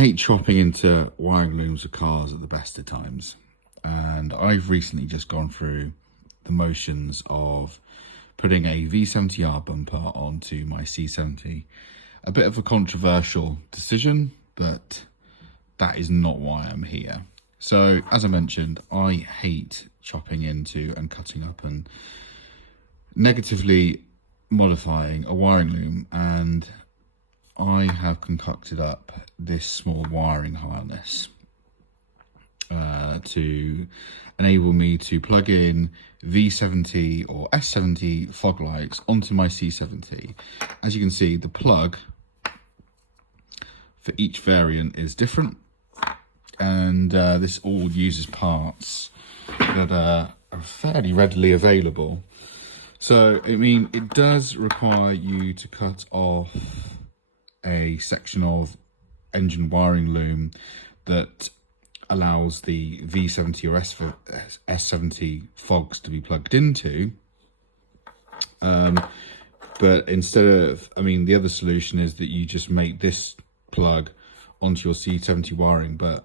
hate chopping into wiring looms of cars at the best of times, and I've recently just gone through the motions of putting a V70R bumper onto my C70. A bit of a controversial decision, but that is not why I'm here. So, as I mentioned, I hate chopping into and cutting up and negatively modifying a wiring loom, and I have concocted up this small wiring harness to enable me to plug in V70 or S70 fog lights onto my C70. As you can see, the plug for each variant is different, and this all uses parts that are fairly readily available. So, I mean, it does require you to cut off a section of engine wiring loom that allows the V70 or S70 fogs to be plugged into. But instead of, I mean, the other solution is that you just make this plug onto your C70 wiring. But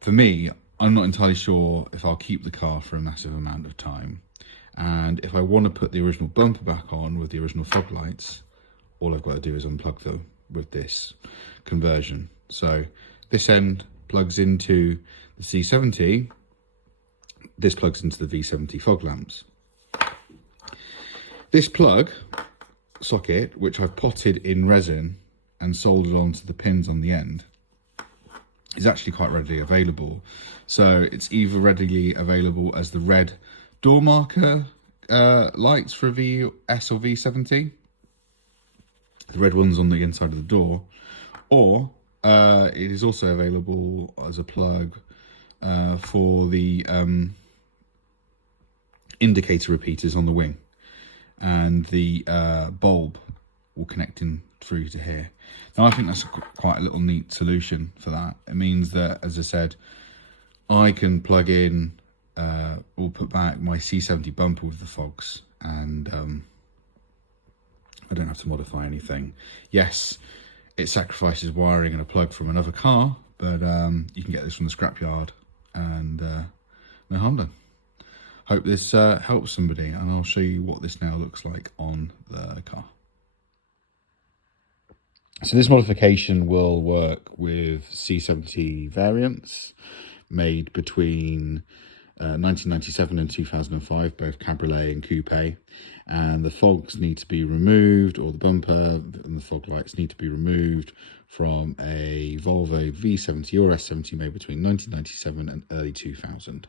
for me, I'm not entirely sure if I'll keep the car for a massive amount of time. And if I want to put the original bumper back on with the original fog lights, all I've got to do is unplug them with this conversion. So this end plugs into the C70, this plugs into the V70 fog lamps. This plug socket, which I've potted in resin and soldered onto the pins on the end, is actually quite readily available. So it's either readily available as the red door marker lights for a VS or V70, the red ones on the inside of the door, or it is also available as a plug for the indicator repeaters on the wing, and the bulb will connect in through to here. Now I think that's quite a little neat solution for that. It means that, as I said, I can plug in or put back my C70 bumper with the fogs, and I don't have to modify anything. Yes, it sacrifices wiring and a plug from another car, but you can get this from the scrapyard, and no harm done. Hope this helps somebody, and I'll show you what this now looks like on the car. So this modification will work with C70 variants made between 1997 and 2005, both cabriolet and coupe, and the fogs need to be removed, or the bumper and the fog lights need to be removed from a Volvo V70 or S70 made between 1997 and early 2000.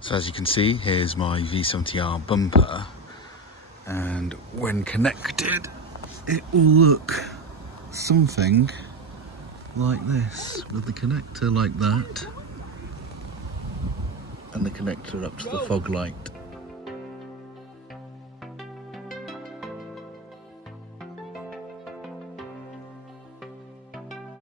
So as you can see, here's my V70R bumper, and when connected it will look something like this, with the connector like that and the connector up to the fog light